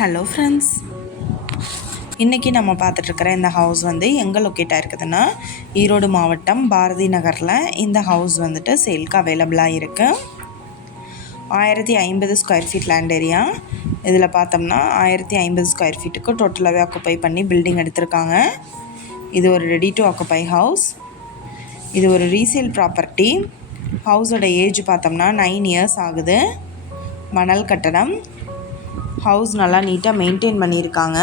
Hello friends, இன்றைக்கி நம்ம பார்த்துட்ருக்கிற இந்த ஹவுஸ் வந்து எங்கே லொக்கேட் ஆகிருக்குதுன்னா ஈரோடு மாவட்டம் பாரதி நகரில் இந்த ஹவுஸ் வந்துட்டு சேல்க்கு அவைலபிளாக இருக்குது. 1050 ஸ்கொயர் ஃபீட் லேண்ட் ஏரியா. இதில் பார்த்தோம்னா 1050 ஸ்கொயர் ஃபீட்டுக்கு டோட்டலாகவே ஆக்குப்பை பண்ணி பில்டிங் எடுத்திருக்காங்க. இது ஒரு ரெடி டு ஆக்குப்பை ஹவுஸ். இது ஒரு ரீசேல் ப்ராப்பர்ட்டி. ஹவுஸோட ஏஜ் பார்த்தோம்னா 9 இயர்ஸ் ஆகுது. மணல் கட்டடம். ஹவுஸ் நல்லா நீட்டாக மெயின்டைன் பண்ணியிருக்காங்க.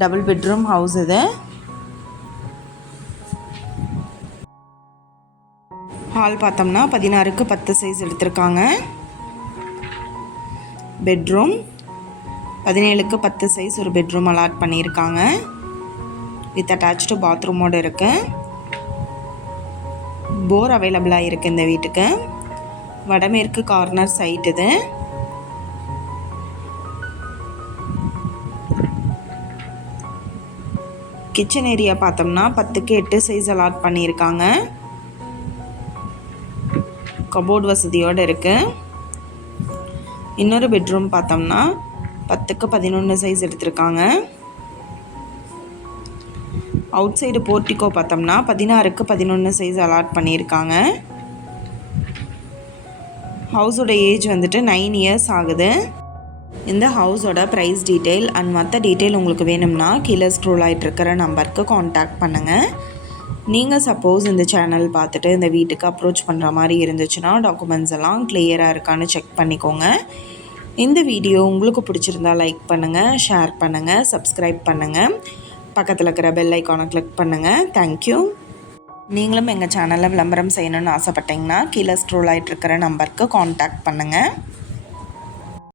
டபுள் பெட்ரூம் ஹவுஸ் இது. ஹால் பார்த்தோம்னா 16க்கு 10 சைஸ் எடுத்திருக்காங்க. பெட்ரூம் 17க்கு 10 சைஸ் ஒரு பெட்ரூம் அலாட் பண்ணியிருக்காங்க. வித் அட்டாச்சு பாத்ரூமோடு இருக்குது. போர் அவைலபிளாக இருக்குது இந்த வீட்டுக்கு. வடமேற்கு கார்னர் சைட் இது. கிச்சன் ஏரியா பார்த்தோம்னா 10க்கு 8 சைஸ் அலாட் பண்ணியிருக்காங்க. கபோர்டு வசதியோடு இருக்குது. இன்னொரு பெட்ரூம் பார்த்தோம்னா 10க்கு 11 சைஸ் எடுத்திருக்காங்க. அவுட் சைடு போர்ட்டிக்கோ பார்த்தோம்னா 16க்கு 11 சைஸ் அலாட் பண்ணியிருக்காங்க. ஹவுஸோட ஏஜ் வந்துட்டு 9 இயர்ஸ் ஆகுது. இந்த ஹவுஸோட ப்ரைஸ் டீட்டெயில் அண்ட் மற்ற டீட்டெயில் உங்களுக்கு வேணும்னா கீழே ஸ்க்ரோல் ஆகிட்டுருக்கிற நம்பருக்கு காண்டாக்ட் பண்ணுங்கள். நீங்கள் சப்போஸ் இந்த சேனல் பார்த்துட்டு இந்த வீட்டுக்கு அப்ரோச் பண்ணுற மாதிரி இருந்துச்சுன்னா டாக்குமெண்ட்ஸ் எல்லாம் கிளியராக இருக்கான்னு செக் பண்ணிக்கோங்க. இந்த வீடியோ உங்களுக்கு பிடிச்சிருந்தா லைக் பண்ணுங்கள், ஷேர் பண்ணுங்கள், சப்ஸ்கிரைப் பண்ணுங்கள். பக்கத்தில் இருக்கிற பெல் ஐக்கானை கிளிக் பண்ணுங்கள். தேங்க்யூ. நீங்களும் எங்கள் சேனலில் விளம்பரம் செய்யணும்னு ஆசைப்பட்டீங்கன்னா கீழே ஸ்க்ரோல் ஆகிட்டு இருக்கிற நம்பருக்கு காண்டாக்ட் பண்ணுங்கள்.